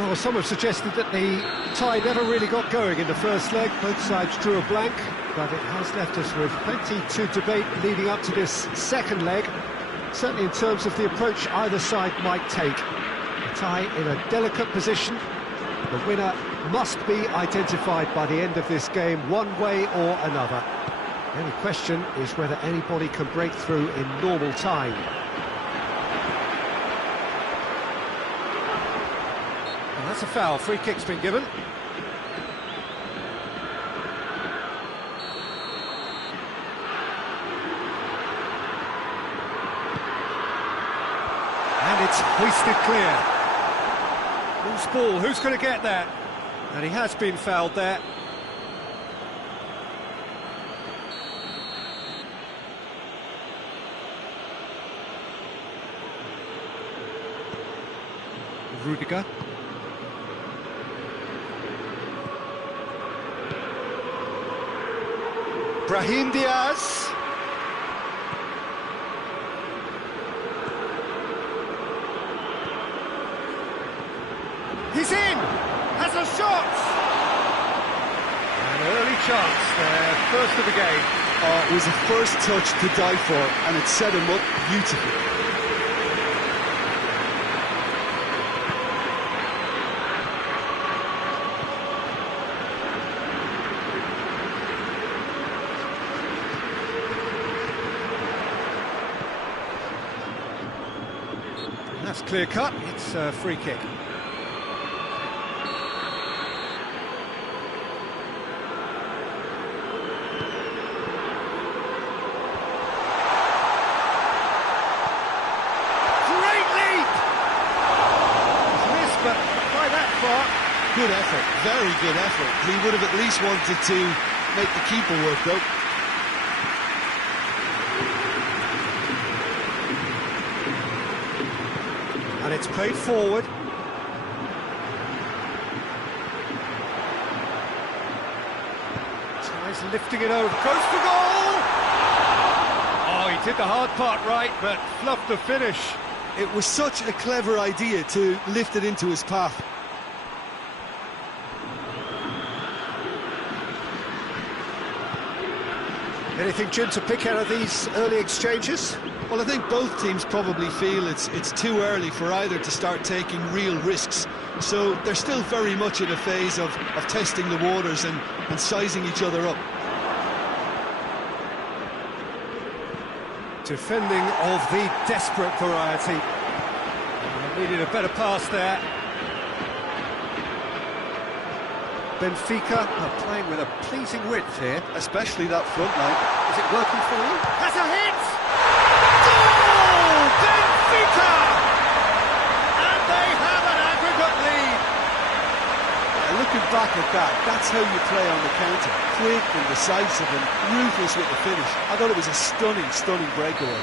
Well, some have suggested that the tie never really got going in the first leg. Both sides drew a blank, but it has left us with plenty to debate leading up to this second leg, certainly in terms of the approach either side might take. The tie in a delicate position. The winner must be identified by the end of this game, one way or another. The only question is whether anybody can break through in normal time. Well, that's a foul. Free kick's been given. And it's hoisted clear. Whose ball? Who's going to get that? And he has been fouled there. Rudiger. Brahim Diaz. He's in! Has a shot! An early chance there, first of the game. Oh, it was a first touch to die for, and it set him up beautifully. That's clear cut, it's a free kick. Good effort, very good effort. He would have at least wanted to make the keeper work, though. And it's played forward. Tries lifting it over, goes for goal! Oh, he did the hard part right, but fluffed the finish. It was such a clever idea to lift it into his path. Anything, Jim, to pick out of these early exchanges? Well, I think both teams probably feel it's too early for either to start taking real risks. So they're still very much in a phase of testing the waters and sizing each other up. Defending of the desperate variety. Needed a better pass there. Benfica are playing with a pleasing width here. Especially that front line. Is it working for you? Has a hit! Goal! Benfica! And they have an aggregate lead. Looking back at that, that's how you play on the counter. Quick and decisive and ruthless with the finish. I thought it was a stunning, stunning breakaway.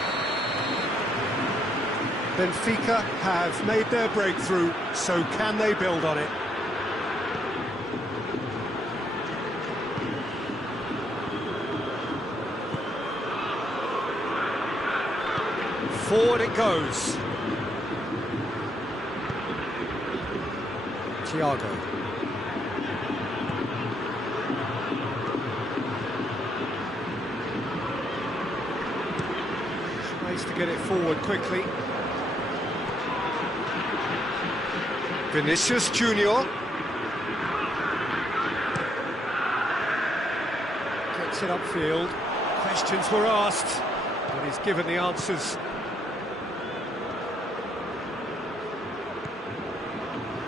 Benfica have made their breakthrough, so can they build on it? Forward it goes. Thiago. Tries to get it forward quickly. Vinicius Junior. Gets it upfield. Questions were asked, but he's given the answers.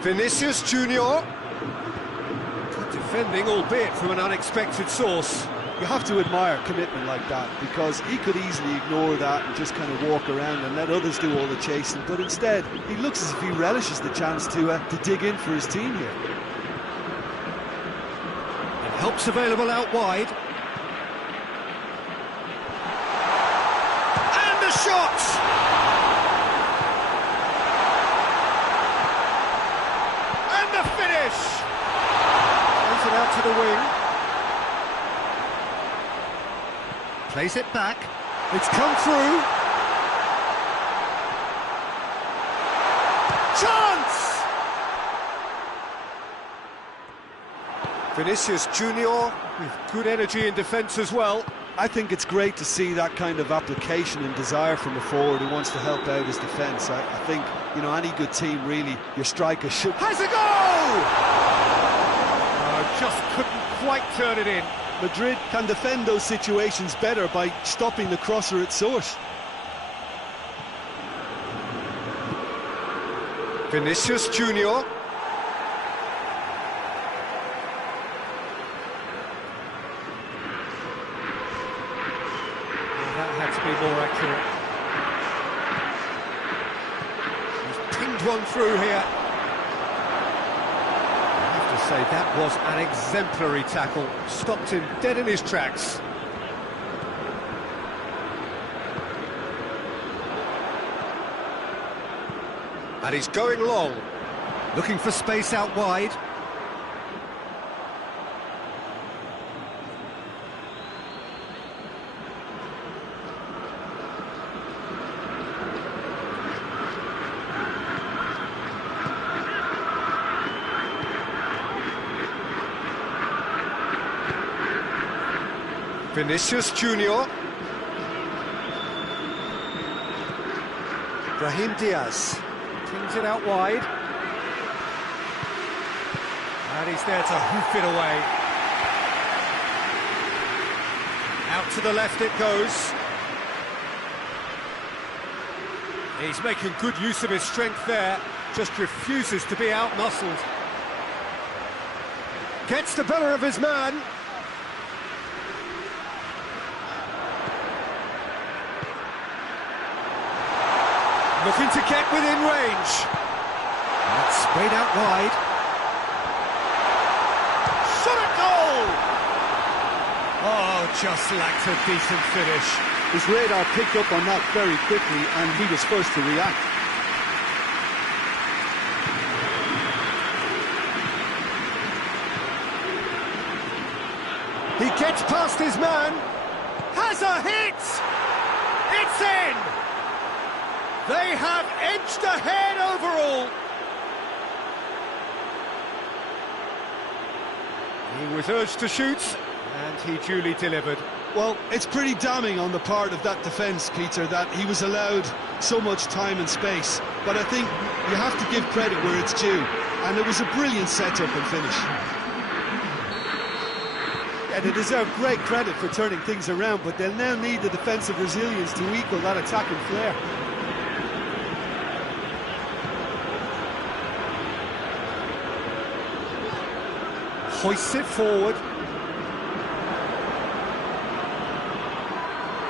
Vinicius Junior. Good defending, albeit from an unexpected source. You have to admire commitment like that, because he could easily ignore that and just kind of walk around and let others do all the chasing, but instead he looks as if he relishes the chance to dig in for his team here. And help's available out wide. And the shot! And the finish! Plays it out to the wing. Plays it back. It's come through. Chance! Vinicius Junior with good energy in defence as well. I think it's great to see that kind of application and desire from a forward who wants to help out his defence. I think, you know, any good team, really, your striker should... Has a goal! Just couldn't quite turn it in. Madrid can defend those situations better by stopping the crosser at source. Vinicius Junior. That had to be more accurate. He's pinged one through here. I have to say, that was an exemplary tackle. Stopped him dead in his tracks. And he's going long. Looking for space out wide. Vinicius Junior. Brahim Diaz pings it out wide. And he's there to hoof it away. Out to the left it goes. He's making good use of his strength there. Just refuses to be out-muscled. Gets the better of his man. Looking to get within range. That's sprayed out wide. Shot at goal! Oh, just lacked a decent finish. His radar picked up on that very quickly, and he was first to react. He gets past his man. Has a hit! It's in! They have edged ahead overall. He was urged to shoot, and he duly delivered. Well, it's pretty damning on the part of that defence, Peter, that he was allowed so much time and space. But I think you have to give credit where it's due, and it was a brilliant setup and finish. Yeah, they deserve great credit for turning things around, but they'll now need the defensive resilience to equal that attacking flair. Hoists it forward.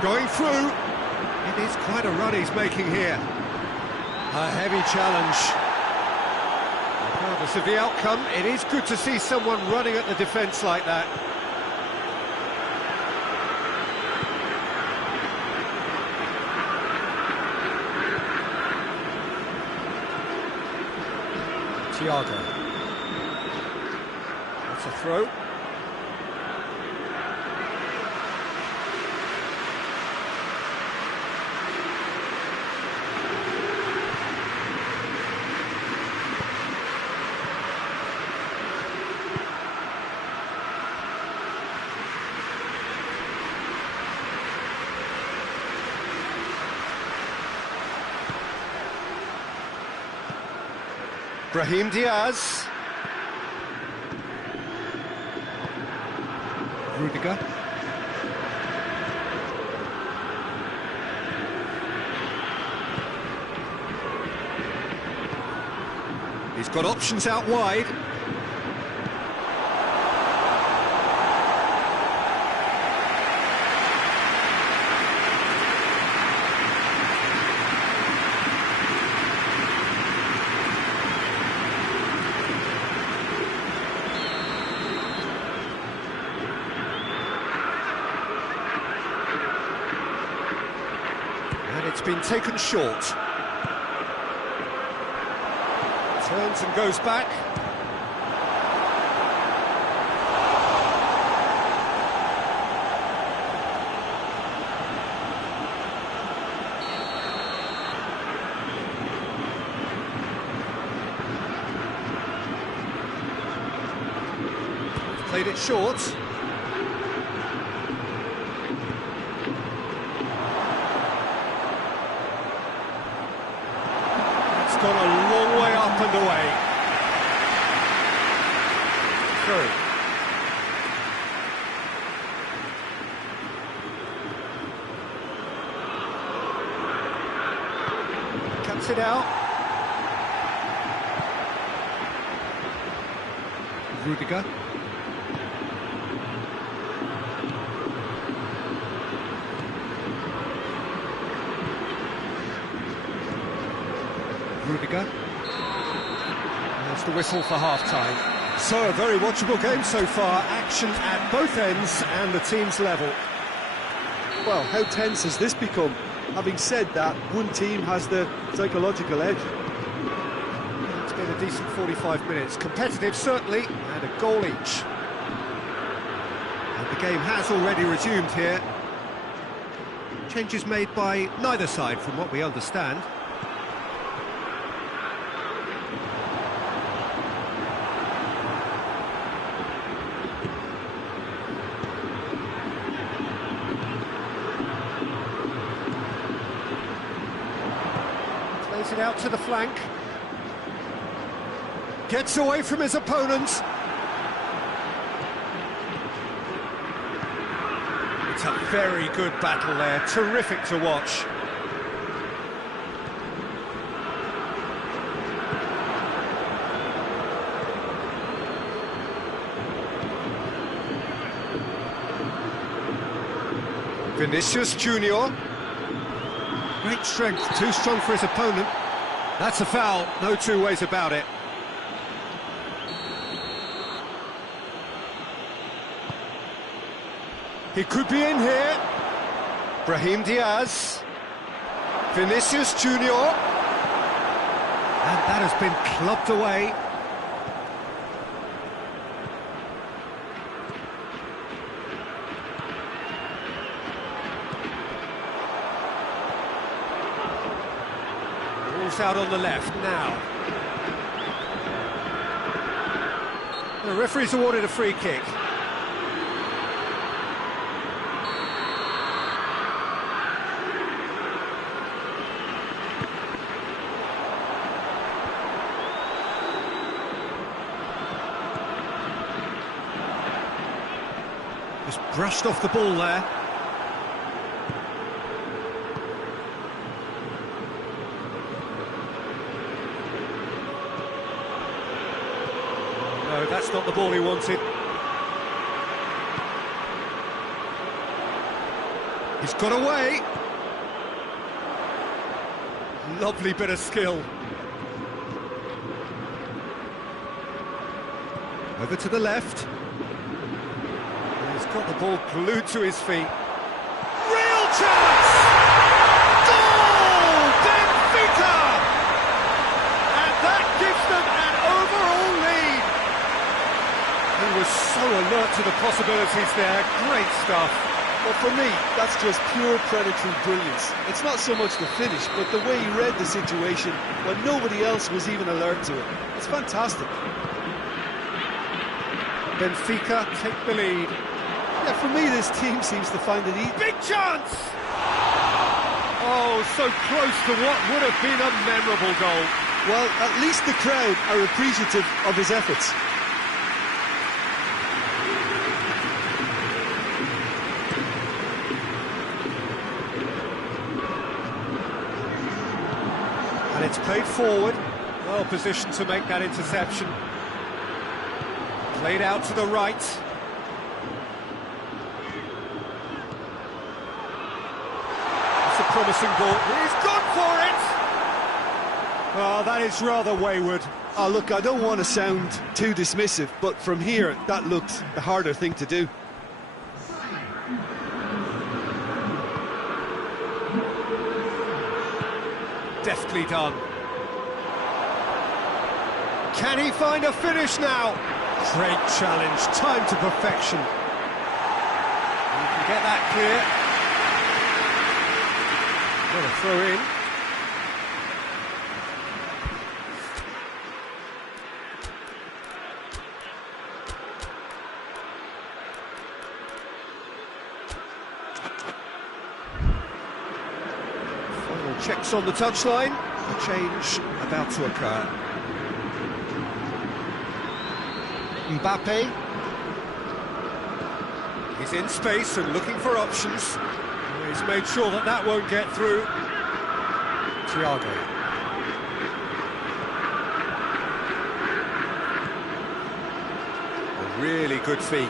Going through. It is quite a run he's making here. A heavy challenge. Regardless of the outcome, it is good to see someone running at the defence like that. Thiago. That's a throw. Brahim Diaz. Rudiger. He's got options out wide. It's been taken short. Turns and goes back. played it short. It's gone a long way up and away. Through. Cuts it out. Rudiger. Rudiger. That's the whistle for half-time. So, a very watchable game so far. Action at both ends and the team's level. Well, how tense has this become? Having said that, one team has the psychological edge. It's been a decent 45 minutes. Competitive, certainly, and a goal each. And the game has already resumed here. Changes made by neither side, from what we understand. Plays it out to the flank. Gets away from his opponents. It's a very good battle there, terrific to watch. Vinicius Junior. Great strength, too strong for his opponent. That's a foul, no two ways about it. He could be in here. Brahim Diaz. Vinicius Junior. And that has been clubbed away. Ball's out on the left now. The referee's awarded a free kick. Just brushed off the ball there. No, that's not the ball he wanted. He's got away. Lovely bit of skill. Over to the left. He's got the ball glued to his feet. Real chance! Goal! Benfica! And that gives them an overall lead. He was so alert to the possibilities there. Great stuff. Well, for me, that's just pure predatory brilliance. It's not so much the finish, but the way he read the situation when nobody else was even alert to it. It's fantastic. Benfica take the lead. Yeah, for me, this team seems to find it easy. Big chance! Oh, so close to what would have been a memorable goal. Well, at least the crowd are appreciative of his efforts. And it's played forward. Well positioned to make that interception. Played out to the right. Promising ball. He's gone for it! Oh, that is rather wayward. Oh, look, I don't want to sound too dismissive, but from here, that looked the harder thing to do. Deftly done. Can he find a finish now? Great challenge, time to perfection. He can get that clear. What a throw in. Checks on the touchline. A change about to occur. Mbappe. He's in space and looking for options. He's made sure that that won't get through. Thiago. A really good feat.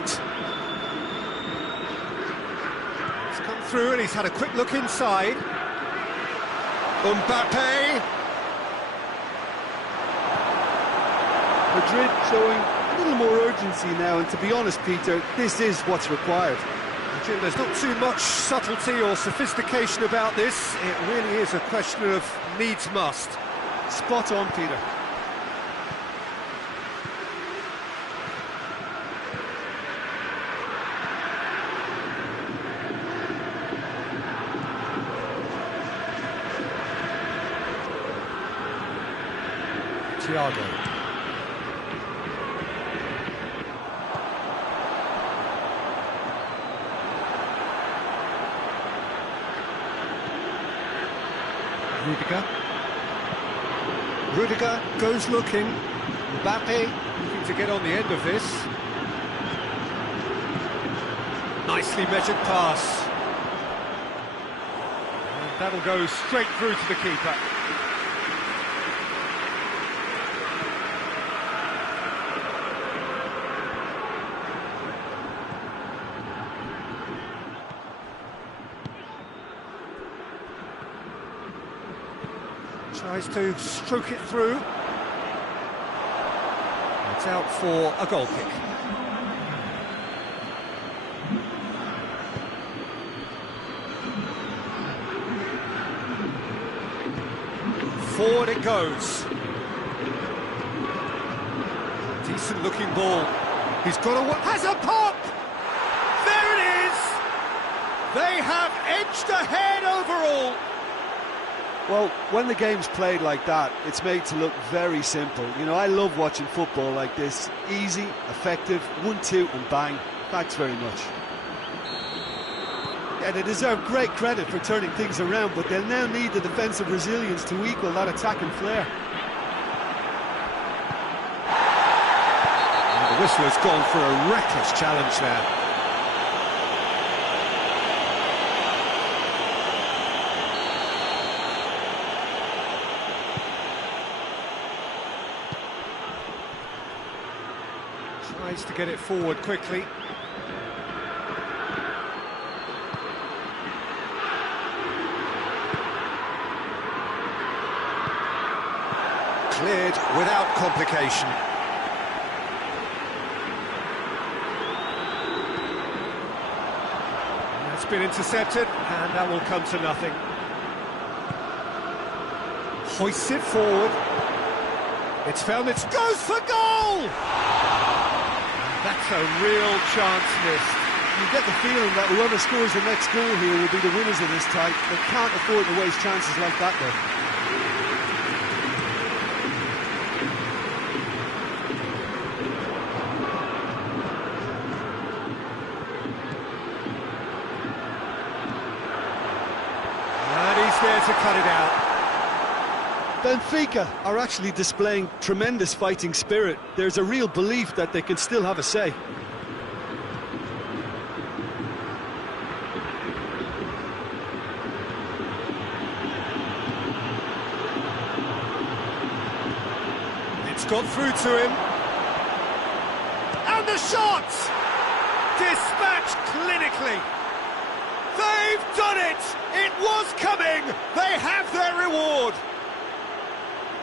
He's come through and he's had a quick look inside. Mbappe. Madrid showing a little more urgency now, and to be honest, Peter, this is what's required. Jim, there's not too much subtlety or sophistication about this. It really is a question of needs must. Spot on, Peter. Thiago. Rudiger goes looking. Mbappe looking to get on the end of this. Nicely measured pass. And that'll go straight through to the keeper. Tries to stroke it through. It's out for a goal kick. Forward it goes. Decent looking ball. He's got a... has a pop! There it is! They have edged ahead overall. Well, when the game's played like that, it's made to look very simple. You know, I love watching football like this. Easy, effective, 1-2 and bang. Thanks very much. Yeah, they deserve great credit for turning things around, but they'll now need the defensive resilience to equal that attacking flair. And the whistler's gone for a reckless challenge there. Tries to get it forward quickly. Cleared without complication. That's been intercepted, and that will come to nothing. Hoists it forward. It's found its... goes for goal! That's a real chance missed. You get the feeling that whoever scores the next goal here will be the winners of this tie. They can't afford to waste chances like that, though. And he's there to cut it out. Benfica are actually displaying tremendous fighting spirit. There's a real belief that they can still have a say. It's got through to him. And the shot! Dispatched clinically. They've done it! It was coming! They have their reward!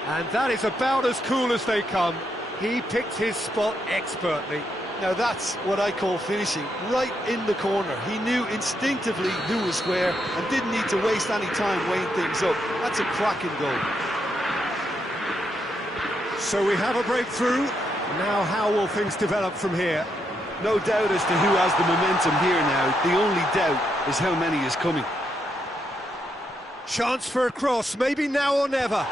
And that is about as cool as they come. He picked his spot expertly. Now that's what I call finishing, right in the corner. He knew instinctively who was where and didn't need to waste any time weighing things up. That's a cracking goal. So we have a breakthrough. Now how will things develop from here? No doubt as to who has the momentum here now. The only doubt is how many is coming. Chance for a cross, maybe now or never.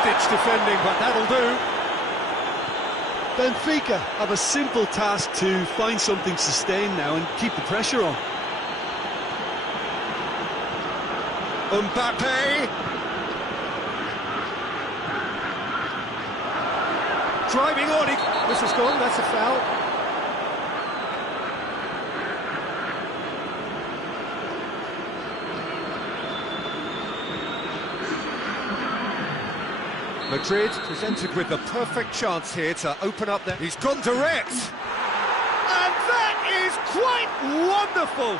Stitch defending, but that'll do. Benfica have a simple task to find something sustained now and keep the pressure on. Mbappe! Driving on, this has gone, that's a foul. Madrid presented with the perfect chance here to open up there. He's gone direct! And that is quite wonderful!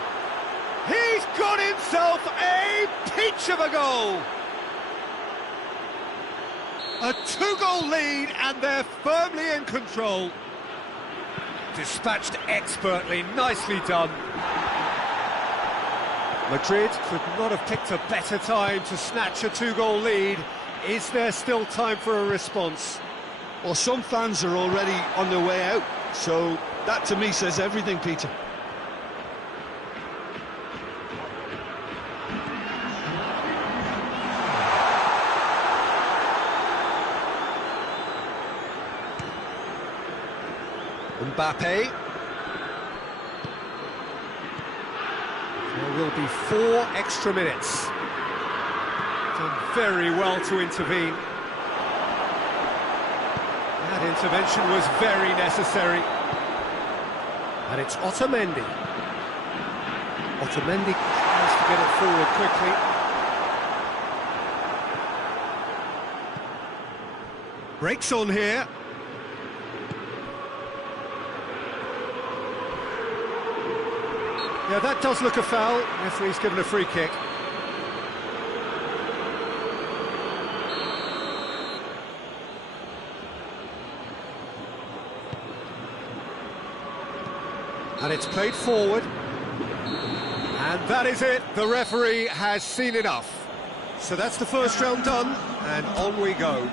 He's got himself a peach of a goal! A two-goal lead, and they're firmly in control. Dispatched expertly, nicely done. Madrid could not have picked a better time to snatch a two-goal lead. Is there still time for a response? Well, some fans are already on their way out, so that to me says everything, Peter. Mbappe. There will be 4 extra minutes. Done very well to intervene. That intervention was very necessary. And it's Otamendi. Otamendi has to get it forward quickly. Breaks on here. Yeah, that does look a foul. Referee's given a free kick. And it's played forward. And that is it. The referee has seen enough. So that's the first round done, and on we go.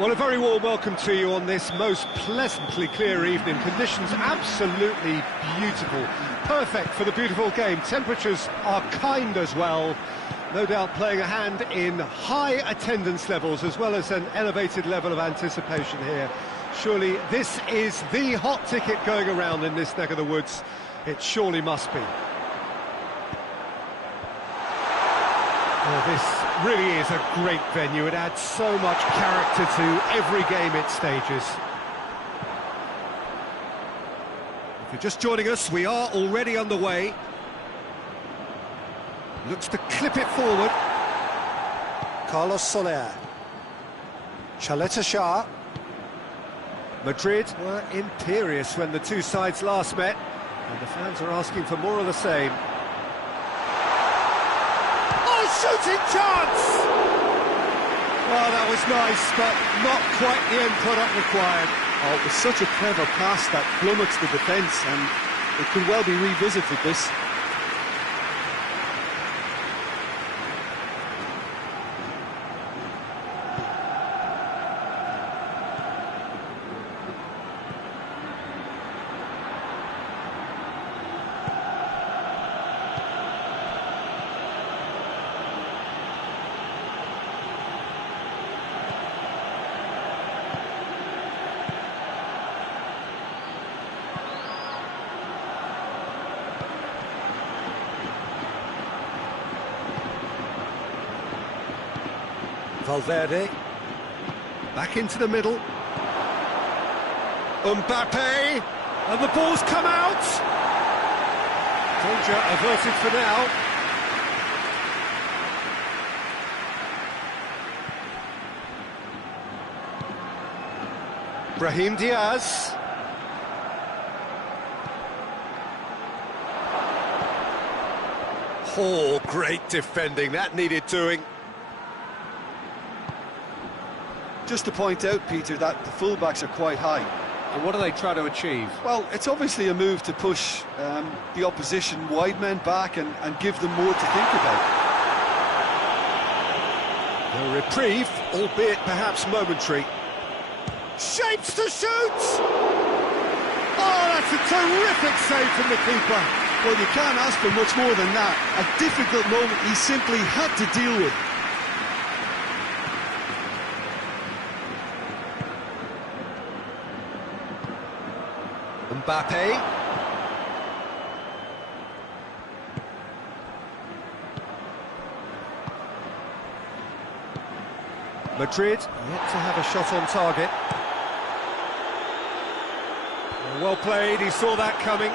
Well, a very warm welcome to you on this most pleasantly clear evening. Conditions absolutely beautiful. Perfect for the beautiful game. Temperatures are kind as well. No doubt playing a hand in high attendance levels as well as an elevated level of anticipation here. Surely this is the hot ticket going around in this neck of the woods. It surely must be. Oh, this really is a great venue. It adds so much character to every game it stages. If you're just joining us, we are already underway. Looks to clip it forward. Carlos Soler. Chaleta Shah. Madrid were imperious when the two sides last met, and the fans are asking for more of the same. shooting chance! Oh, that was nice, but not quite the end product required. Oh, it was such a clever pass that flummoxed the defence, and it could well be revisited, this. Valverde, back into the middle. Mbappe, and the ball's come out. Danger averted for now. Brahim Diaz. Oh, great defending, that needed doing. Just to point out, Peter, that the fullbacks are quite high. And what do they try to achieve? Well, it's obviously a move to push the opposition wide men back and give them more to think about. A reprieve, albeit perhaps momentary. Shapes to shoot! Oh, that's a terrific save from the keeper. Well, you can't ask for much more than that. A difficult moment he simply had to deal with. Mbappe. Madrid yet to have a shot on target. Well played, he saw that coming.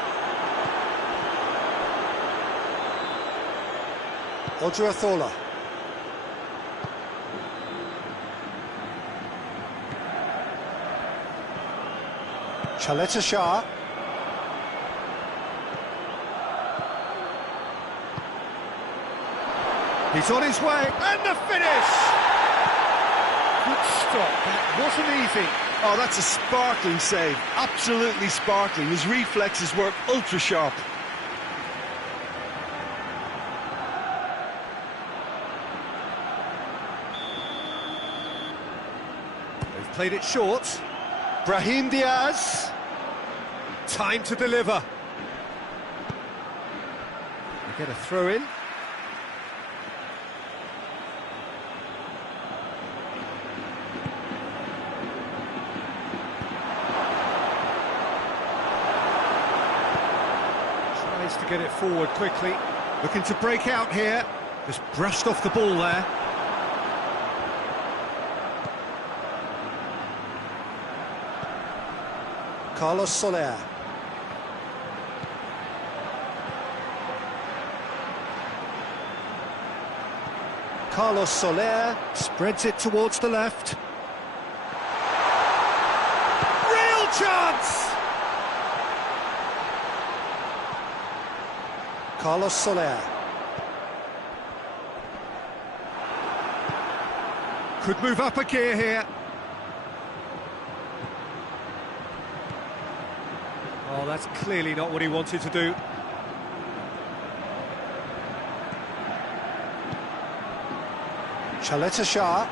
Odriozola. Chaleta Shah. He's on his way, and the finish! Good stop, that wasn't easy. Oh, that's a sparkling save, absolutely sparkling. His reflexes work ultra sharp. They've played it short. Brahim Diaz. Time to deliver. They get a throw in. Tries to get it forward quickly. Looking to break out here. Just brushed off the ball there. Carlos Soler. Carlos Soler spreads it towards the left. Real chance! Carlos Soler. Could move up a gear here. Oh, that's clearly not what he wanted to do. Chaleta Shah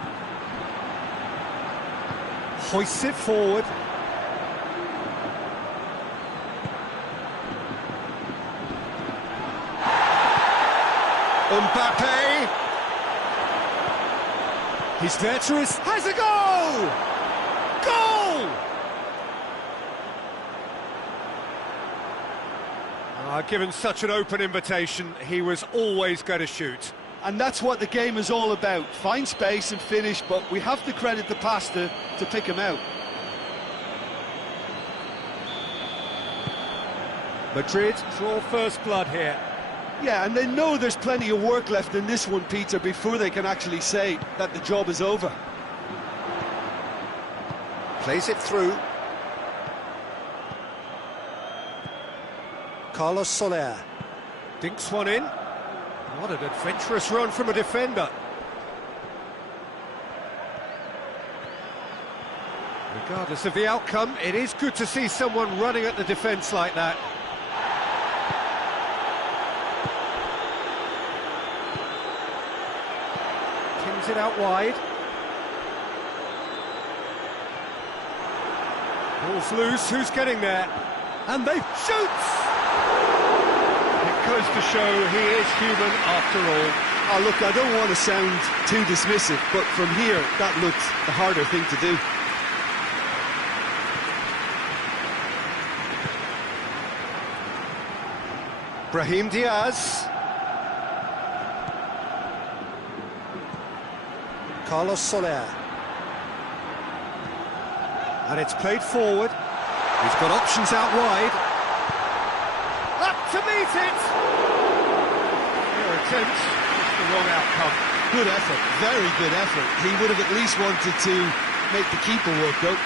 hoists it forward. Mbappe. He's there to has a goal! Goal! Given such an open invitation, he was always going to shoot. And that's what the game is all about. Find space and finish, but we have to credit the passer to pick him out. Madrid draw first blood here. Yeah, and they know there's plenty of work left in this one, Peter, before they can actually say that the job is over. Plays it through. Carlos Soler dinks one in. What an adventurous run from a defender. Regardless of the outcome, it is good to see someone running at the defence like that. Pins it out wide. Ball's loose, who's getting there? And they shoots! It goes to show he is human after all. Oh, look, I don't want to sound too dismissive, but from here, that looked the harder thing to do. Brahim Diaz. Carlos Soler. And it's played forward. He's got options out wide. Up to meet it! Fair attempt, just the wrong outcome. Good effort, very good effort. He would have at least wanted to make the keeper work, though.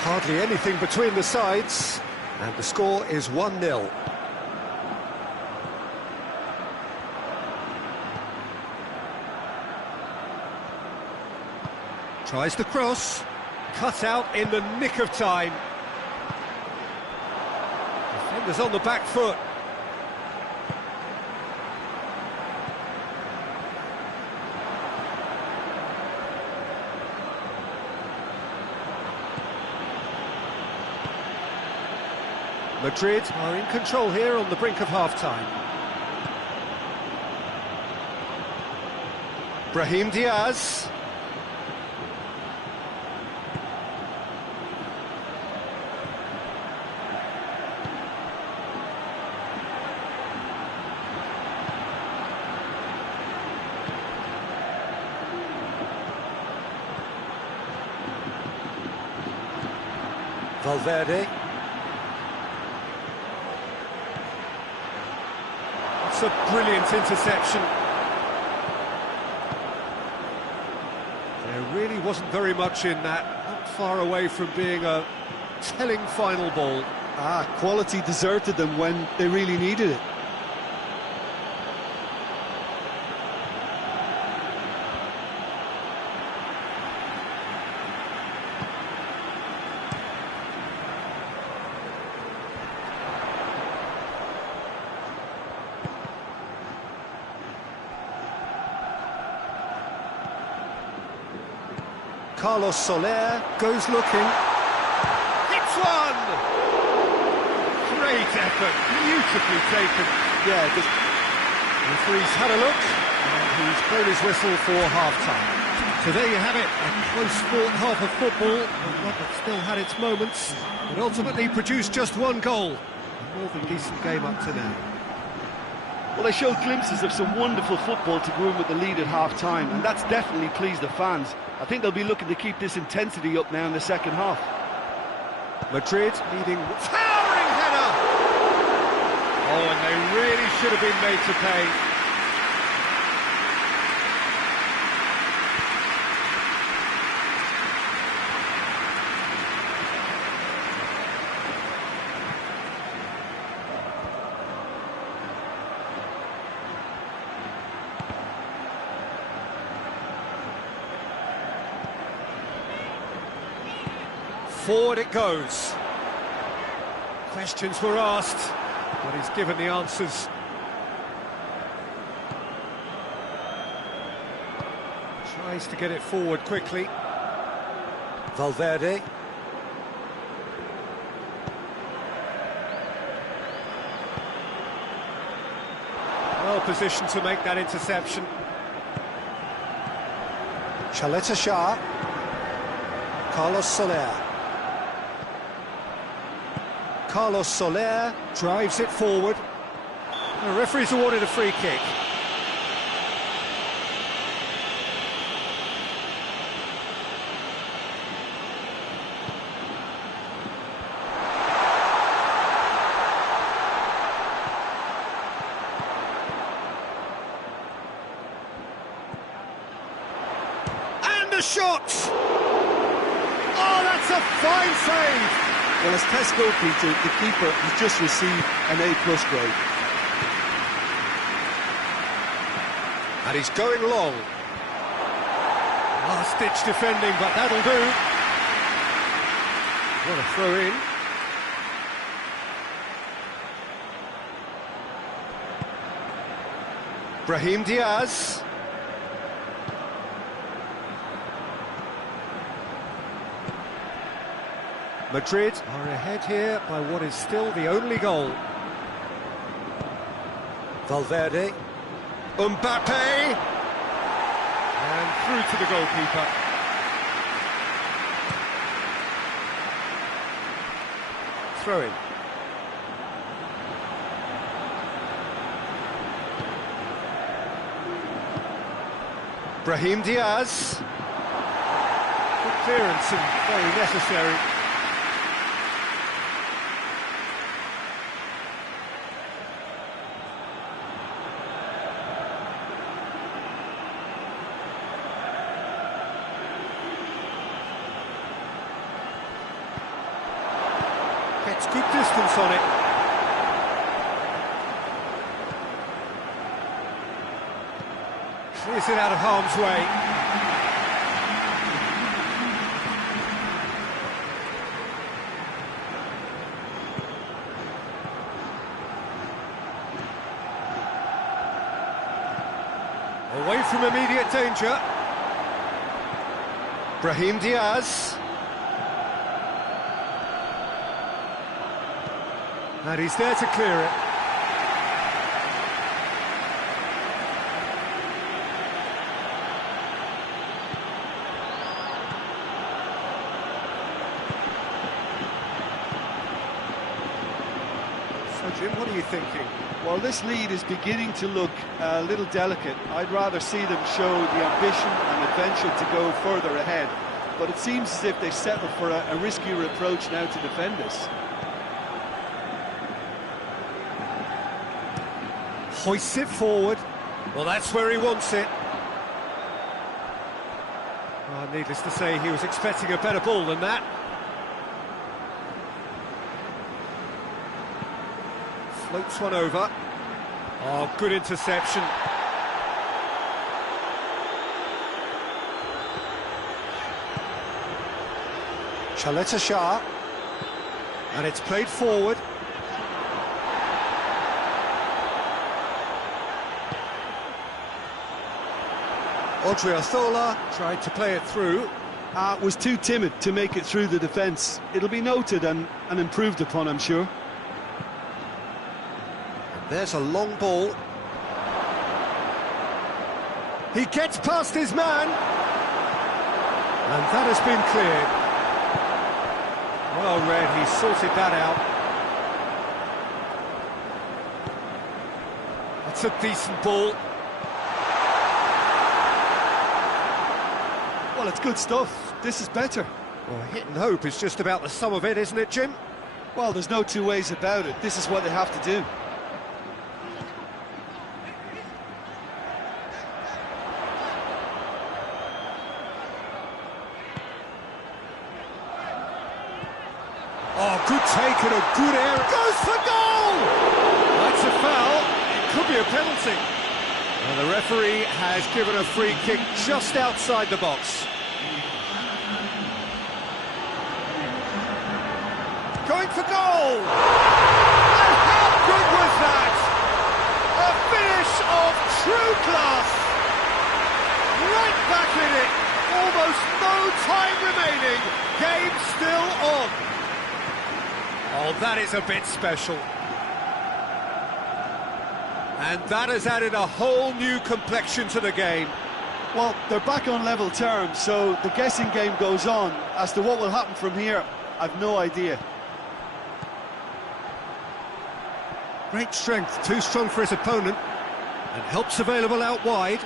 Hardly anything between the sides, and the score is 1-0. Tries the cross, cut out in the nick of time. Defender's on the back foot. Madrid are in control here on the brink of half-time. Brahim Diaz. Valverde. It's a brilliant interception. There really wasn't very much in that, not far away from being a telling final ball. Quality deserted them when they really needed it. Carlos Soler goes looking. Hits one! Great effort, beautifully taken. Yeah, the referee's had a look, and he's blown his whistle for half-time. So there you have it, a close-fought half of football, one that still had its moments, but ultimately produced just one goal. A more than decent game up to now. Well, they showed glimpses of some wonderful football to go in with the lead at half-time, and that's definitely pleased the fans. I think they'll be looking to keep this intensity up now in the second half. Madrid leading, towering header! Oh, and they really should have been made to pay. Forward it goes. Questions were asked, but he's given the answers. Tries to get it forward quickly. Valverde. Well positioned to make that interception. Chaleta Shah. Carlos Soler. Carlos Soler drives it forward. The referee's awarded a free kick. And a shot! Oh, that's a fine save! Well, as test goalkeeper, the keeper has just received an A+ grade. And he's going long. Last-ditch defending, but that'll do. What a throw-in. Brahim Diaz. Madrid are ahead here by what is still the only goal. Valverde. Mbappe. And through to the goalkeeper. Throw-in. Brahim Diaz. Good clearance and very necessary. Gets good distance on it. Clears it out of harm's way. Away from immediate danger. Brahim Diaz. And he's there to clear it. So, Jim, what are you thinking? Well, this lead is beginning to look a little delicate. I'd rather see them show the ambition and adventure to go further ahead. But it seems as if they settle for a riskier approach now to defend this. Hoists it forward. Well, that's where he wants it. Oh, needless to say, he was expecting a better ball than that. Floats one over. Oh, good interception. Chaleta Shah. And it's played forward. Odriozola tried to play it through. Was too timid to make it through the defence. It'll be noted and improved upon, I'm sure. There's a long ball. He gets past his man. And that has been cleared. Well read, he sorted that out. That's a decent ball. Well, it's good stuff. This is better. Well, hit and hope is just about the sum of it, isn't it, Jim? Well, there's no two ways about it. This is what they have to do. Oh, good take and a good air. Goes for goal! That's a foul. It could be a penalty. And the referee has given a free kick just outside the box. Going for goal! And how good was that? A finish of true class! Right back in it! Almost no time remaining. Game still on. Oh, that is a bit special. And that has added a whole new complexion to the game. Well, they're back on level terms, so the guessing game goes on. As to what will happen from here, I've no idea. Great strength, too strong for his opponent, and helps available out wide.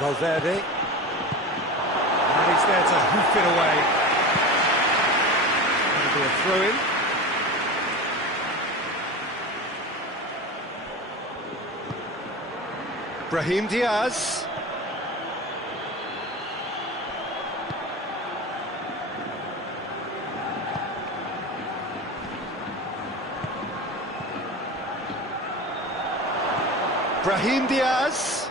Valverde. And he's there to hoof it away. That'll be a throw-in. Brahim Diaz. Brahim Diaz.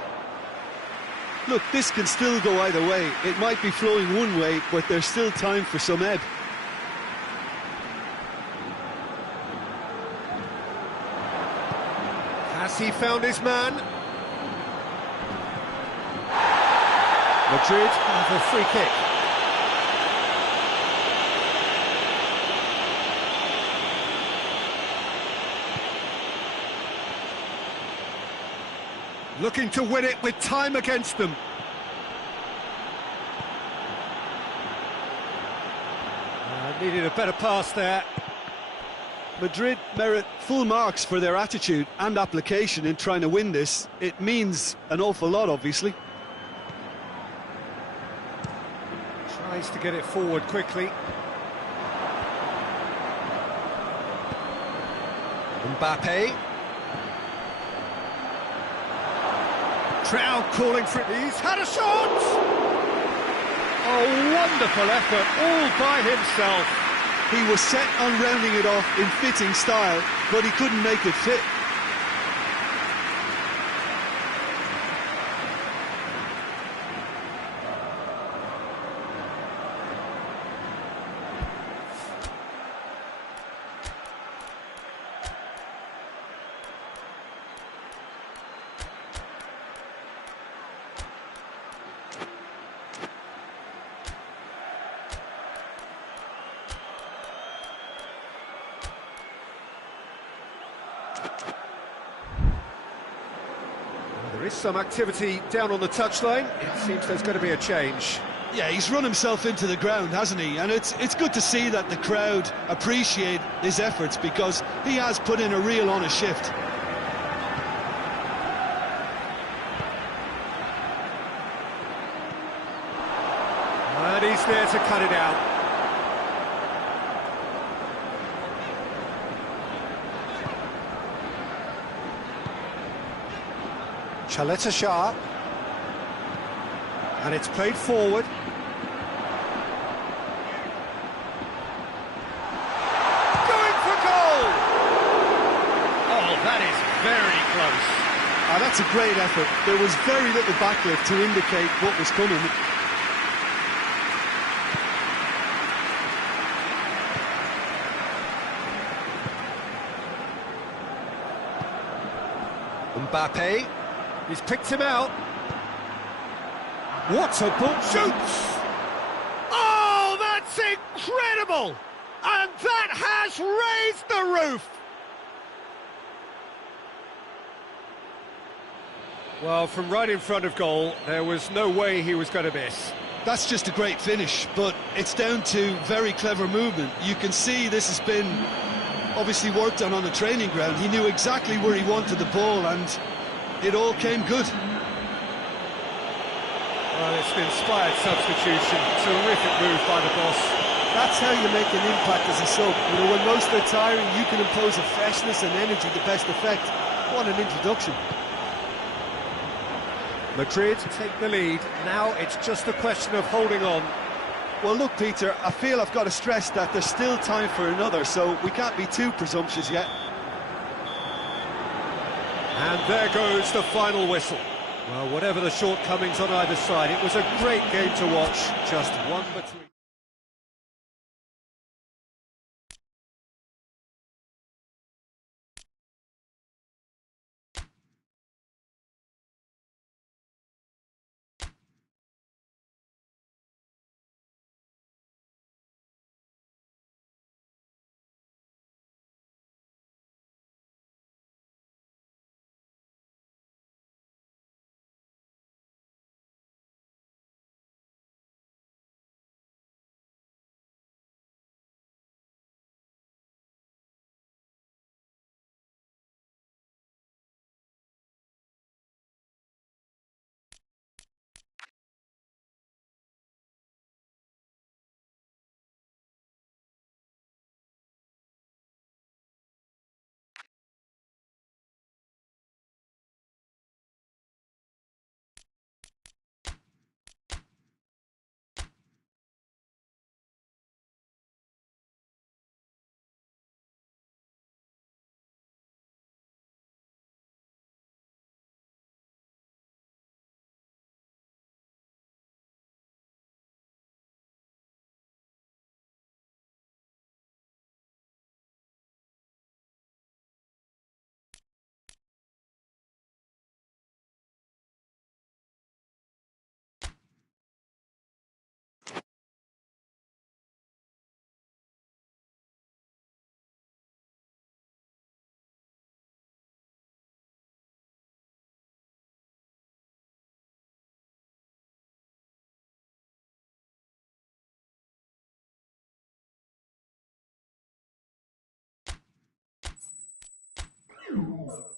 Look, this can still go either way. It might be flowing one way, but there's still time for some ebb. Has he found his man? Madrid have a free kick. Looking to win it with time against them. Needed a better pass there. Madrid merit full marks for their attitude and application in trying to win this. It means an awful lot, obviously. Tries to get it forward quickly. Mbappe. Trout calling for it. He's had a shot! Oh, wonderful effort, all by himself. He was set on rounding it off in fitting style, but he couldn't make it fit. There is some activity down on the touchline. It seems there's going to be a change. Yeah, he's run himself into the ground, hasn't he? And it's good to see that the crowd appreciate his efforts, because he has put in a real honest shift. And he's there to cut it out. Chaleta Shah, and it's played forward. Going for goal! Oh, that is very close. That's a great effort. There was very little backlift to indicate what was coming. Mbappe. He's picked him out. What a ball! Shoots! Oh, that's incredible! And that has raised the roof! Well, from right in front of goal, there was no way he was going to miss. That's just a great finish, but it's down to very clever movement. You can see this has been obviously worked on the training ground. He knew exactly where he wanted the ball, and it all came good. Well, it's an inspired substitution. Terrific move by the boss. That's how you make an impact as a sub. You know, when most are tiring, you can impose a freshness and energy to best effect. What an introduction. Madrid take the lead. Now it's just a question of holding on. Well, look, Peter, I feel I've got to stress that there's still time for another, so we can't be too presumptuous yet. And there goes the final whistle. Well, whatever the shortcomings on either side, it was a great game to watch. Just one between. seconds.